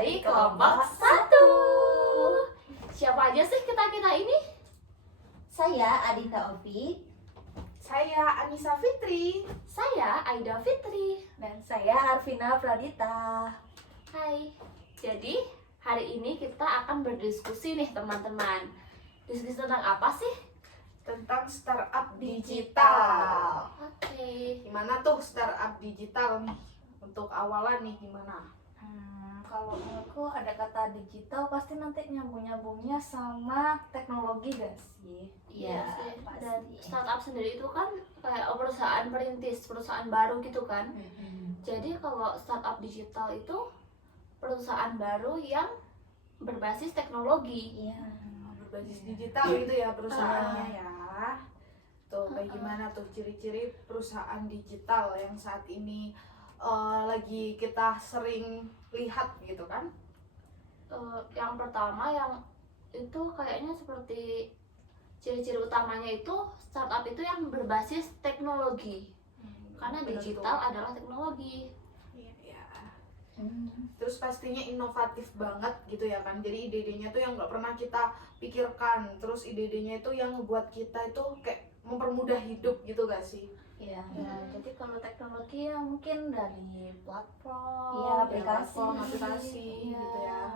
dari kelompok 1. Siapa aja sih kita ini? Saya Adinda Ovi. Saya Anissa Fitri. Saya Aida Fitri. Dan saya Arvina Pradita. Hai. Jadi hari ini kita akan berdiskusi nih teman-teman. Diskusi tentang apa sih? Tentang startup digital. Oke. Gimana tuh startup digital nih? Untuk awalan nih gimana? Kalau menurutku ada kata digital pasti nanti nyambung-nyambungnya sama teknologi gak sih? Iya sih. pasti. Dan startup sendiri itu kan kayak perusahaan perintis, perusahaan baru gitu kan. Jadi kalau startup digital itu perusahaan baru yang berbasis teknologi. Iya. Berbasis digital gitu ya perusahaannya ya. Tuh kayak gimana tuh ciri-ciri perusahaan digital yang saat ini lagi kita sering lihat gitu kan? Yang pertama yang itu kayaknya seperti ciri-ciri utamanya itu startup itu yang berbasis teknologi. Karena Bener digital tuh. adalah teknologi. Iya. Terus pastinya inovatif banget gitu ya kan. Jadi ide-idenya tuh yang nggak pernah kita pikirkan. Terus ide-idenya itu yang ngebuat kita itu kayak mempermudah hidup gitu gak sih? Iya. Jadi kalau teknologi ya mungkin dari platform, Iya, aplikasi. aplikasi gitu ya.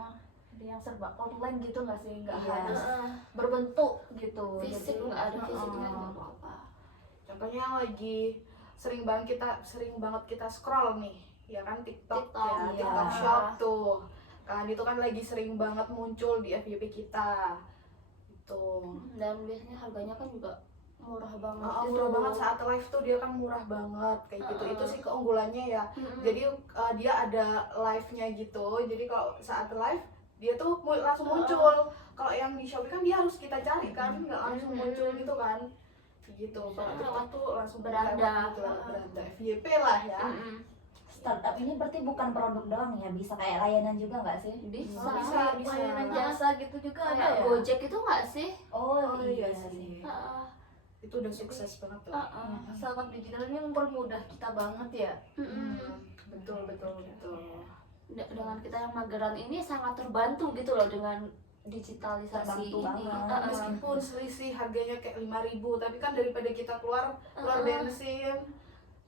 Ada yang serba online gitu nggak sih, nggak Iya. harus Heeh. berbentuk gitu. Fisik Jadi, nggak ada fisiknya heeh. nggak apa-apa. Contohnya yang lagi sering banget kita scroll nih, ya kan TikTok TikTok, ya, iya. TikTok Shop tuh. Kan itu kan lagi sering banget muncul di FYP kita. Itu. Dan biasanya harganya kan juga murah banget. Murah banget saat live tuh dia kan murah banget kayak gitu. Itu sih keunggulannya ya. Jadi dia ada live-nya gitu. Jadi kalau saat live dia tuh langsung muncul. Kalau yang di Shopee kan dia harus kita cari kan, nggak langsung muncul gitu kan. Gitu. Kalau TikTok tuh langsung Beranda. lewat gitu lah, beranda FYP lah ya. Startup ini berarti bukan produk doang ya, bisa kayak layanan juga nggak sih? Bisa. Bisa. Layanan jasa gitu juga ada Kayak ya. Gojek itu nggak sih? Oh, iya iya sih. sih. Heeh. Itu udah sukses banget tuh. Startup digital ini mempermudah kita banget ya. Betul. Dengan kita yang mageran ini sangat terbantu gitu loh dengan digitalisasi Terbantu ini. banget. Meskipun selisih harganya kayak 5.000, tapi kan daripada kita keluar bensin,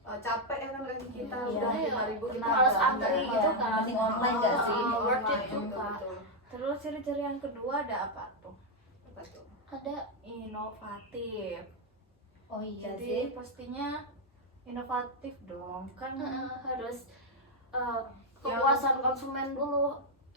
capek ya kan kaki kita Iya. udah Iya. 5.000 kita Harus belanja. antri Iya, gitu kan. mending online nggak sih? Worth it Online, juga. betul. Terus ciri-ciri yang kedua ada apa tuh? Apa tuh? Ada Inovatif. Oh iya Jadi sih. pastinya inovatif dong kan. harus kepuasan konsumen dulu.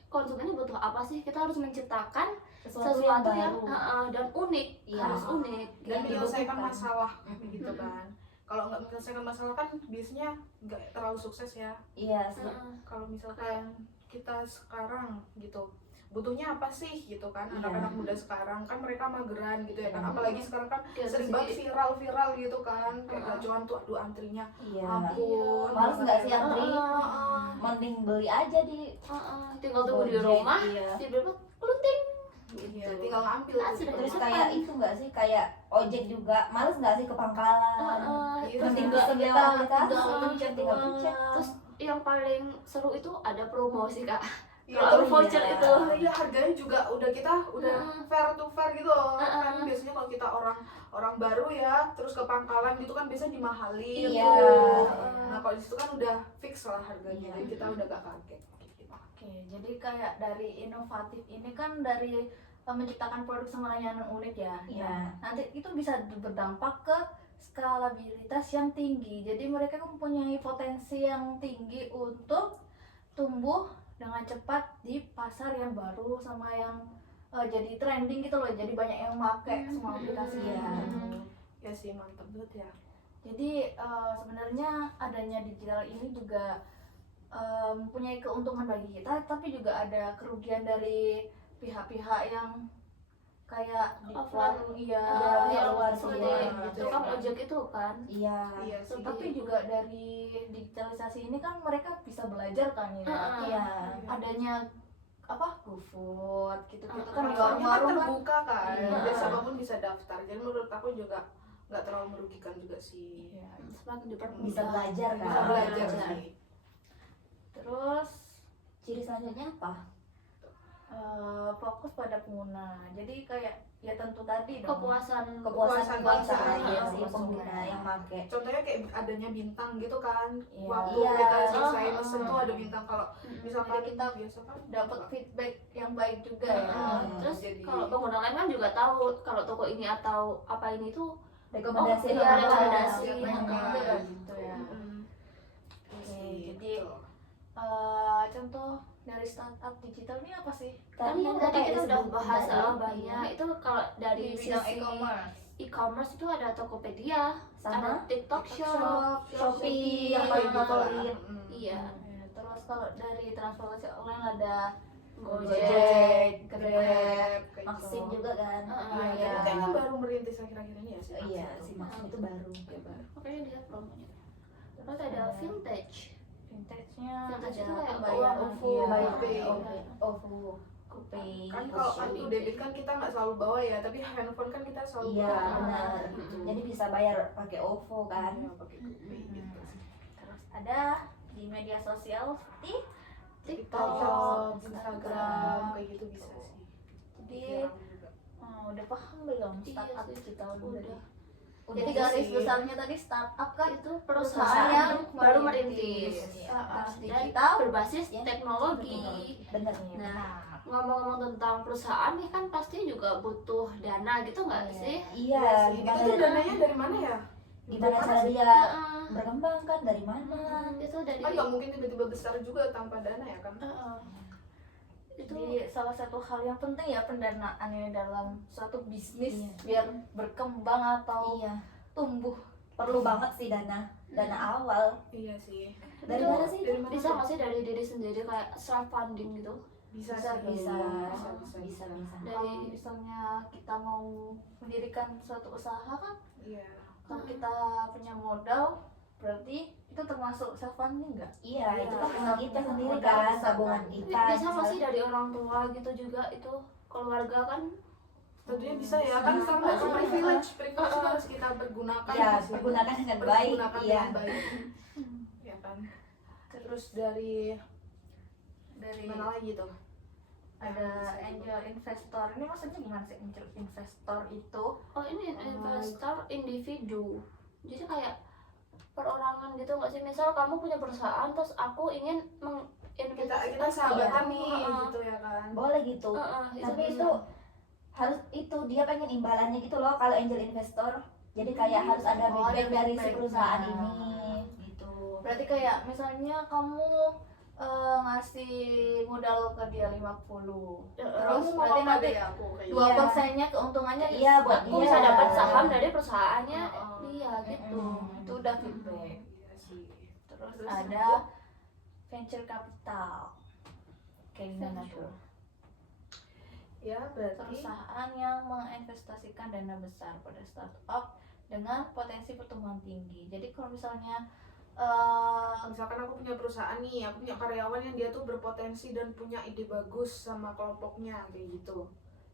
Konsumen ini butuh apa sih? Kita harus menciptakan sesuatu yang baru. dan unik, Iya. harus unik. Dan Yang menyelesaikan dibutuhkan. masalah gitu Mm-mm. kan. Kalau nggak menyelesaikan masalah kan biasanya nggak terlalu sukses ya. Iya sih. Kalau misalkan kita sekarang gitu butuhnya apa sih gitu kan, Iya. anak-anak muda sekarang kan mereka mageran gitu ya kan, Iya. apalagi sekarang kan Iya, sering sih. banget viral gitu kan, kayak gacuan tuh aduh antrinya Iya. ampun Males nggak sih antri? Heeh. Mending beli aja di Tinggal tunggu di Gojek, rumah, iya. tiba-tiba keluting. Iya, tinggal ngambil Kan gitu. sudah Terus Makan. kayak itu nggak sih, kayak ojek juga males nggak sih ke pangkalan? Iya, Mending juga. pesen lewat Tinggal aplikasi, pencet tinggal doang. pencet. Terus yang paling seru itu ada promosi kak. Iya, Kalau terus voucher iya. itu. Iya, harganya juga udah fair to fair gitu loh. Kan biasanya kalau kita orang baru ya terus ke pangkalan gitu kan biasanya dimahalin Iya. tuh. Nah kalau di situ kan udah fix lah harganya, Iya. jadi kita udah gak kaget gitu. Oke, jadi kayak dari inovatif ini kan dari menciptakan produk sama layanan unik ya. Iya. Nah, nanti itu bisa berdampak ke skalabilitas yang tinggi. Jadi mereka mempunyai potensi yang tinggi untuk tumbuh dengan cepat di pasar yang baru sama yang jadi trending gitu loh. Jadi banyak yang pakai semua aplikasi Iya. gitu. Ya sih, mantap banget ya. Jadi sebenarnya adanya digital ini juga mempunyai keuntungan bagi kita, tapi juga ada kerugian dari pihak-pihak yang kayak di Offline. luar, iya, Yang luar seperti iya. tukang ojek itu kan. Iya. Iya sih. tapi juga dari digitalisasi ini kan mereka bisa belajar kan ya. Iya. Adanya apa GoFood gitu-gitu kan di Platformnya kan warung-warung kan. terbuka kan, Iya. jadi siapapun bisa daftar. Jadi menurut aku juga nggak terlalu merugikan juga sih. Iya. Semakin dipermudah. Bisa belajar kan. Bisa belajar Belajar. sih. Terus Ciri selanjutnya apa? Fokus pada pengguna. Jadi kayak ya tentu tadi dong. Kepuasan Kepuasan bangsa bangsa. ya sih Kepuasan pengguna bangsa. yang pakai. Contohnya kayak adanya bintang gitu kan, Iya. waktu Iya. kita selesai Oh, mesen tuh ada bintang. Kalau misalkan Jadi kita biasa kan Dapat feedback yang baik juga ya. Terus Jadi- kalau pengguna lain kan juga tahu kalau toko ini atau apa ini tuh Rekomendasi Oh, iya, rekomendasi. Yang Iya. juga gitu ya. Oke, jadi contoh dari startup digital ini apa sih? kan Tadi yang kan tadi kayak kita udah disebut bahas tadi. banyak itu kalau dari Di bidang sisi e-commerce. e-commerce itu ada Tokopedia, Sama ada TikTok Shop, Shopee yang yang paling paling gitu lah. favorit. iya, Ya, terus kalau dari transportasi online ada Gojek, Gojek, Grab, Grab, kayak Maxim gitu. juga kan. Heeh, Iya, Iya. tapi kayaknya baru merintis akhir-akhir ini ya sih. Iya, Maxim si itu. Maxim itu baru. makanya dia promonya. Terus ada vintage, vintage-nya Vintage ada itu kayak pembayaran, uang OVO, iya. GoPay. OVO, GoPay. Kan kalau kartu debit kan kita nggak selalu bawa ya, tapi handphone kan kita selalu Iya, bawa. benar. Mm-mm. Jadi bisa bayar pakai OVO kan. Iya, pakai GoPay gitu. Terus ada di media sosial seperti TikTok, Instagram, kayak gitu bisa sih. jadi Instagram juga. udah paham belum Iya startup sih, digital udah. Jadi Udah garis sih. besarnya tadi startup kan Itu perusahaan perusahaan yang yang baru merintis. Ya, terus Dan digital berbasis Ya, teknologi. Bener. Nah, ngomong-ngomong tentang perusahaan nih kan pasti juga butuh dana gitu nggak sih? Iya, Iya sih. gimana, Itu tuh dananya dari mana ya? gimana cara sih? dia Heeh. berkembang kan, dari mana? Itu dari Kan nggak mungkin tiba-tiba besar juga tanpa dana ya kan? Heeh. Itu Jadi salah satu hal yang penting ya pendanaan ini dalam suatu bisnis Iya. biar berkembang atau Iya, tumbuh. perlu banget sih dana awal. Iya sih. Dari Itu mana sih? Dari mana bisa tuh? nggak sih dari diri sendiri kayak self funding gitu? Bisa, Bisa, sih. bisa, bisa. bisa. Kalau Dari misalnya kita mau mendirikan suatu usaha kan, Iya. kalau kita punya modal berarti itu termasuk self funding nggak? Iya, itu kan Iya. uang kita sendiri Modal kan, besar tabungan kan. kita. bisa nggak sih dari orang tua gitu juga itu keluarga kan? Tentunya bisa ya kan, Bisa. karena itu privilege itu harus kita pergunakan. Ya, sih. pergunakan dengan baik. Pergunakan Iya. dengan baik. Ya kan. Terus dari mana lagi tuh? Ada angel investor. Ini maksudnya gimana sih angel investor itu? Oh ini investor individu. Jadi kayak perorangan gitu nggak sih? Misal kamu punya perusahaan terus aku ingin menginvestasikan Kita sahabatan kamu, nih heeh. gitu ya kan. Boleh gitu. Tapi bisa. itu harus itu dia pengen imbalannya gitu loh kalau angel investor. Jadi kayak harus ada Oh, ada feedback dari si feedback. perusahaan Nah. ini gitu. Berarti kayak misalnya kamu ngasih modal ke dia 50. Terus Kamu mau berarti apa nanti deh aku kayak Iya. 2%-nya keuntungannya Iya, buat aku dia. bisa dapat saham dari perusahaannya Oh, dia gitu. Itu udah feedback. Iya sih. Terus Terus ada venture capital. Kayak gimana tuh? Ya berarti Perusahaan yang menginvestasikan dana besar pada startup dengan potensi pertumbuhan tinggi. Jadi kalau misalnya misalkan aku punya perusahaan nih, aku punya karyawan yang dia tuh berpotensi dan punya ide bagus sama kelompoknya kayak gitu,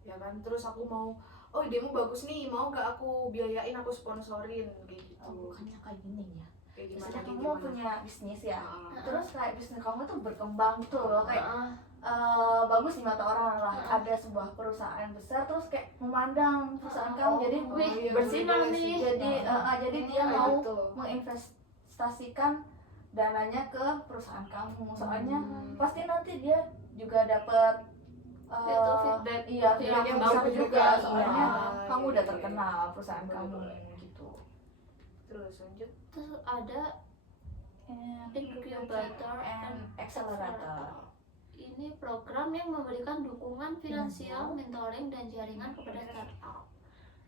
ya kan. Terus aku mau, oh idemu bagus nih, mau gak aku biayain, aku sponsorin kayak gitu. bukannya kayak gini ya. Kayak gimana? Misalnya kayak kamu gimana? punya bisnis ya. Ah, Terus kayak bisnis kamu tuh berkembang gitu loh, kayak Heeh. bagus di mata orang lah. Ada sebuah perusahaan besar terus kayak memandang perusahaan kamu, jadi oh, wih, iya, bersinar boleh nih. sih. jadi dia Kayak mau gitu. menginvestasikan dananya ke perusahaan kamu. Soalnya Hmm. pasti nanti dia juga dapat Itu feedback iya feedback yang besar bagus juga, juga. soalnya Iya, kamu iya, udah iya. terkenal perusahaan Boleh, kamu boleh. gitu. Terus lanjut. Terus ada incubator and accelerator. Ini program yang memberikan dukungan finansial, mentoring dan jaringan kepada startup.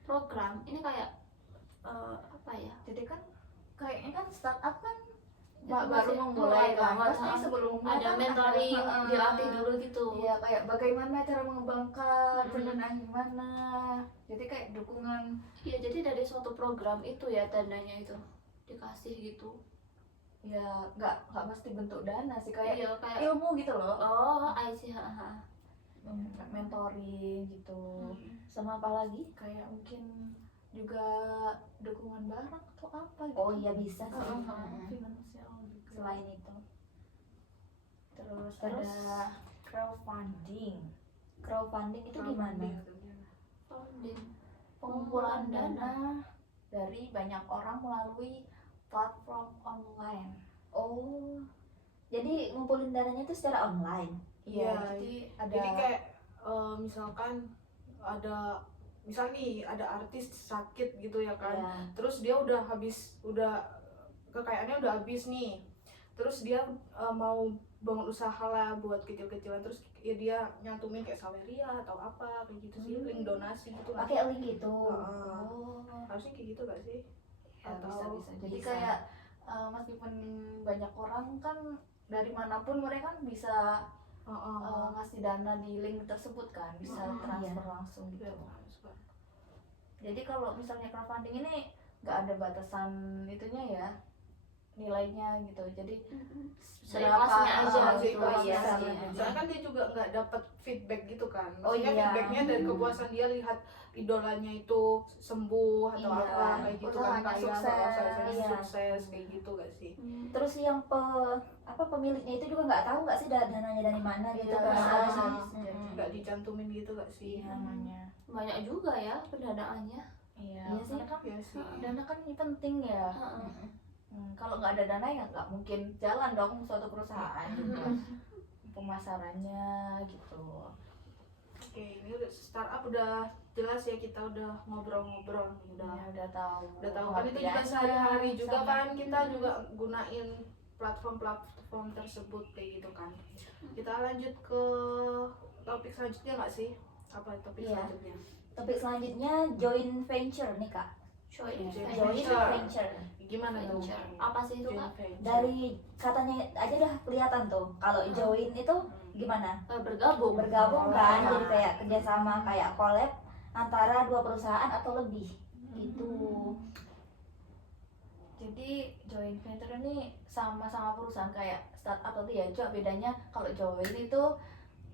Program ini kayak apa ya? Jadi kan kayaknya kan startup kan Itu baru masih memulai kan, banget, pasti ha. sebelumnya Ada kan mentoring, ada- dilatih dulu gitu. Iya, kayak bagaimana cara mengembangkan, Hmm. pendanaan gimana. Jadi kayak dukungan. Iya, jadi dari suatu program itu ya tandanya itu dikasih gitu. Ya nggak mesti bentuk dana sih, kayak Iya, kayak ilmu gitu loh. oh, I see, ha. Mentoring gitu. Sama apa lagi? Kayak mungkin juga dukungan barang atau apa gitu. Oh iya bisa sih. Heeh. Finansial juga. Selain itu. Terus Terus Terus? ada crowdfunding. Crowdfunding itu gimana? Founding. Pengumpulan dana dari banyak orang melalui platform online. Oh, jadi ngumpulin dananya itu secara online. Iya, jadi ada jadi kayak misalkan ada misal nih ada artis sakit gitu ya kan, Ya. terus dia udah kekayaannya udah habis nih, terus dia mau bangun usaha lah buat kecil-kecilan, terus ya dia nyantumin kayak Saweria atau apa kayak gitu sih, link donasi gitu kan. Pakai link gitu. Heeh. Oh. Harusnya kayak gitu gak sih? ya, Atau bisa. Jadi bisa. kayak meskipun banyak orang kan dari manapun mereka kan bisa ngasih dana di link tersebut kan, bisa transfer langsung gitu. Ya, transfer. Jadi kalau misalnya crowdfunding ini nggak ada batasan itunya ya, nilainya gitu. Jadi Seikhlasnya aja gitu, iya seikhlasnya. sih. Soalnya kan dia juga nggak dapat feedback gitu kan. Oh, Maksudnya iya. feedbacknya dari kepuasan dia lihat idolanya itu sembuh atau Iya. apa kayak gitu kan, Usahanya kayak sukses. Iya. sukses kayak gitu gak sih? Terus yang pemiliknya itu juga nggak tahu nggak sih dananya dari mana gitu Iya, kan? bisa Mm-mm. jadi. Nggak dicantumin gitu gak sih? Iya namanya. Banyak juga ya pendanaannya. Iya, Iya sih. karena kan Iya sih. dana kan penting ya. Heeh. Kalau nggak ada dana ya nggak mungkin jalan dong suatu perusahaan gitu. Pemasarannya gitu. Oke, ini udah startup udah jelas ya, kita udah ngobrol-ngobrol nih, Udah tahu. udah tahu kan itu juga pengertiannya, sehari-hari juga sama- kan kita juga gunain platform-platform tersebut kayak gitu kan. Kita lanjut ke topik selanjutnya nggak sih? Apa topik Iya. selanjutnya? Topik selanjutnya joint venture nih kak. Joint Joint Joint Venture. venture. Gimana tuh? venture. Apa sih itu Joint kak? venture. Dari katanya aja udah kelihatan tuh. Kalau join itu gimana? Bergabung. Bergabung kan, Oh. jadi kayak kerjasama, kayak collab antara dua perusahaan atau lebih. Gitu. Jadi joint venture ini sama-sama perusahaan kayak startup tadi ya, cuma bedanya kalau join itu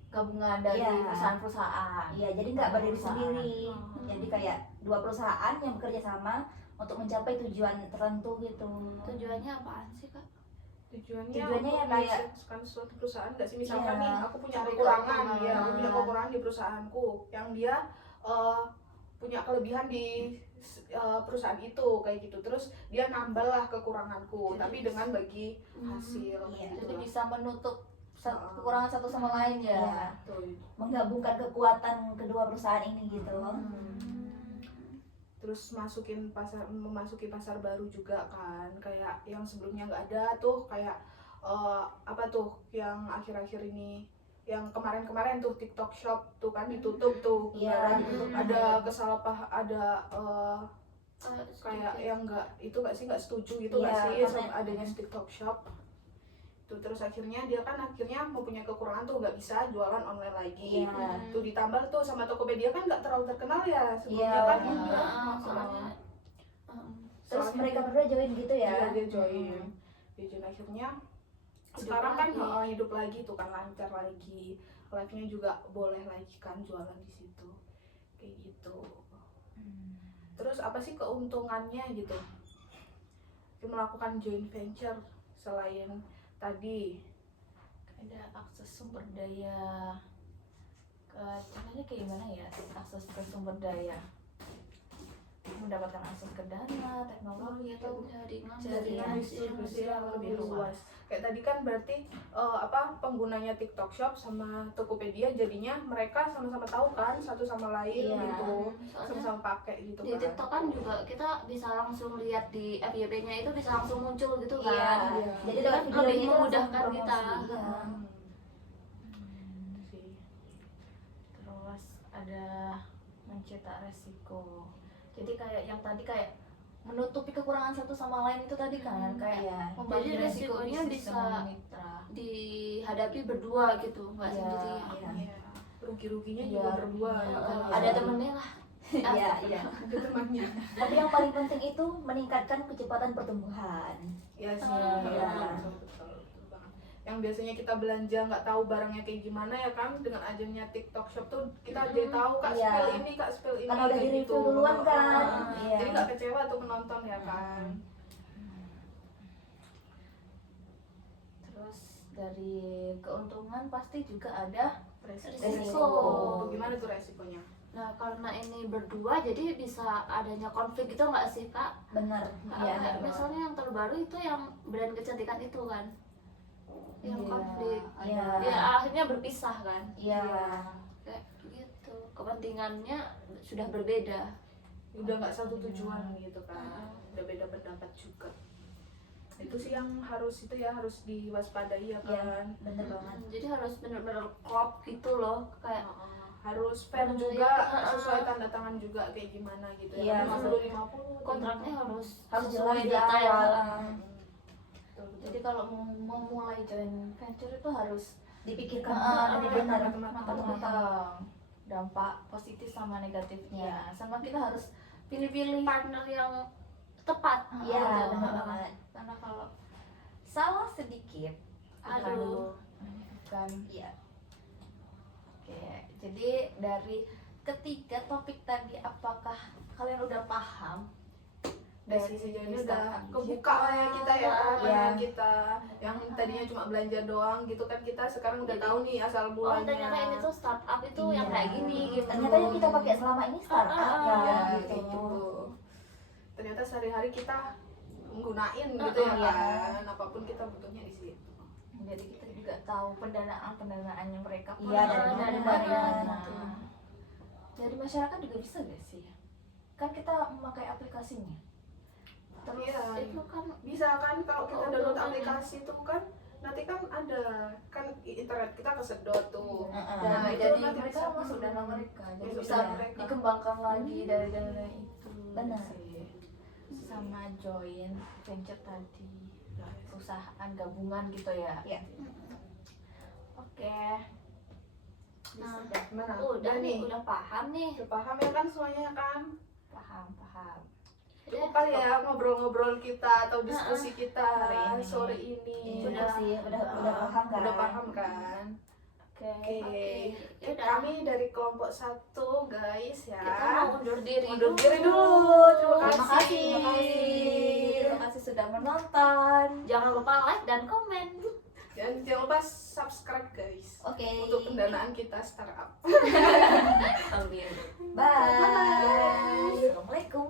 gabungan dari Iya. perusahaan-perusahaan. Iya, jadi nggak berdiri Perusahaan. sendiri. Jadi kayak dua perusahaan yang bekerja sama untuk mencapai tujuan tertentu gitu. Tujuannya apaan sih kak? Tujuannya Tujuannya untuk ya kayak- menyukseskan suatu perusahaan nggak sih, misalkan Iya. nih aku punya Cari kekurangan, keuntungan. ya aku punya kekurangan di perusahaanku yang dia punya kelebihan di perusahaan itu kayak gitu, terus dia nambah lah kekuranganku Jadi- tapi dengan bagi hasil Iya. kayak gitu Jadi lah. bisa menutup kekurangan satu sama lain ya. Iya. Tuh. Menggabungkan kekuatan kedua perusahaan ini gitu. Terus memasuki pasar baru juga kan, kayak yang sebelumnya nggak ada tuh, kayak apa tuh yang akhir-akhir ini, yang kemarin-kemarin tuh TikTok Shop tuh kan ditutup tuh, Iya, gara-gara ditutup. ada ada kayak yang nggak setuju gitu nggak Iya, sih karena- sama adanya TikTok Shop tuh. Terus akhirnya dia kan mempunyai kekurangan tuh, nggak bisa jualan online lagi. Iya. Tuh ditambal tuh sama Tokopedia kan nggak terlalu terkenal ya sebelumnya Iya, kan. iya. Soalnya Terus Soalnya mereka dia- berdua join gitu ya. Iya, dia join. Dia join akhirnya sekarang kan hidup lagi tuh kan, lancar lagi, live-nya juga boleh lagi kan jualan di situ kayak gitu. Terus apa sih keuntungannya gitu melakukan joint venture selain tadi? Ada akses sumber daya. Caranya kayak gimana ya? Akses ke sumber daya. Mendapatkan akses ke dana, teknologi atau jaringan Jaringan distribusi distribusi yang lebih luas. luas. Kayak tadi kan berarti penggunanya TikTok Shop sama Tokopedia jadinya mereka sama-sama tahu kan satu sama lain Iya. gitu, Soalnya sama-sama pakai gitu di kan. TikTok kan juga kita bisa langsung lihat di FYP-nya itu bisa langsung muncul gitu kan. Iya. Iya. Jadi Itu lewat kan videonya lebih itu langsung memudahkan promosi. kita. Iya. Sih. Terus ada mencetak resiko. Jadi kayak yang tadi kayak menutupi kekurangan satu sama lain itu tadi kan, kayak Iya. membagi Jadi resiko resikonya bisnis bisa dengan mitra. Dihadapi berdua gitu, nggak Iya. sendirian. Iya. Iya. Rugi-ruginya Iya, juga berdua. ruginya. kan. Ada temennya lah. Iya, iya. Ada temannya. Tapi yang paling penting itu meningkatkan kecepatan pertumbuhan. Iya sih. Ah, Iya. iya. Betul banget. Yang biasanya kita belanja nggak tahu barangnya kayak gimana ya kan, dengan adanya TikTok Shop tuh kita jadi tahu kak Iya. spill ini, kak spill ini. Karena udah kayak di-review gitu. duluan kan. Iya. Jadi nggak kecewa tuh penonton ya kan. Terus dari keuntungan pasti juga ada Resiko. Gimana tuh resikonya? Nah, karena ini berdua jadi bisa adanya konflik gitu nggak sih kak? Benar. Kayak Iya. misalnya yang terbaru itu yang brand kecantikan itu kan, yang Iya, konflik, Iya. ya akhirnya berpisah kan, Iya. kayak gitu. Kepentingannya sudah berbeda. Udah nggak satu tujuan gitu kan, udah beda pendapat juga. Itu sih yang harus diwaspadai ya Iya. kan. Bener banget. Jadi harus benar-benar klop gitu loh, kayak Harus fair Bener, juga, ya. sesuai tanda tangan juga kayak gimana gitu Iya, ya. 50-50 kontraknya harus Harus sesuai jelas di detail. awal. Betul-betul. Jadi kalau mau mulai joint venture itu harus Dipikirkan lebih benar. matang-matang dampak positif sama negatifnya, sama kita harus pilih-pilih Partner yang tepat. Iya, gitu. benar banget. karena kalau salah sedikit Aduh. kan. Iya. Oke, jadi dari ketiga topik tadi, apakah kalian udah paham Dari sisi jadinya udah startup kebuka lah ya kita ya, Iya. pandangan kita yang tadinya cuma belanja doang gitu kan, kita sekarang udah Jadi, tahu nih asal Oh mulanya. ternyata ini tuh startup itu yang Iya. kayak gini gitu. Ternyata yang kita pakai selama ini startup ya. Iya, Gitu. gitu. Ternyata sehari-hari kita menggunain gitu ya Iya. kan, apapun kita butuhnya di situ. jadi kita juga tahu pendanaan yang mereka Iya, dari mana. dari masyarakat juga bisa gak sih, kan kita memakai aplikasinya. Terus Iya. itu kan Bisa kan kalau kita Oh, download betul. aplikasi itu kan nanti kan ada kan internet kita kesedot tuh. Heeh. Dan Nah, itu jadi nanti mereka bisa masuk dana mereka, jadi Masuk bisa dana mereka. dikembangkan lagi dari dana itu. Benar. sih. Sama joint venture tadi, perusahaan gabungan gitu ya. Iya. Oke. Nah, Gimana? udah nih, udah paham nih. Udah paham ya kan semuanya kan? Paham. Cukup kali ya ngobrol-ngobrol kita atau diskusi kita Hari ini. sore ini. Udah sih, udah paham kan? Udah paham kan? Oke. Oke. Yaudah. Kami dari kelompok 1 guys ya. Kita mau undur diri Undur diri dulu. Terima Terima kasih. kasih. Terima kasih sudah menonton. Jangan lupa like dan komen. Dan jangan lupa subscribe guys. Oke. Untuk pendanaan kita startup. Amin. Bye. Assalamualaikum.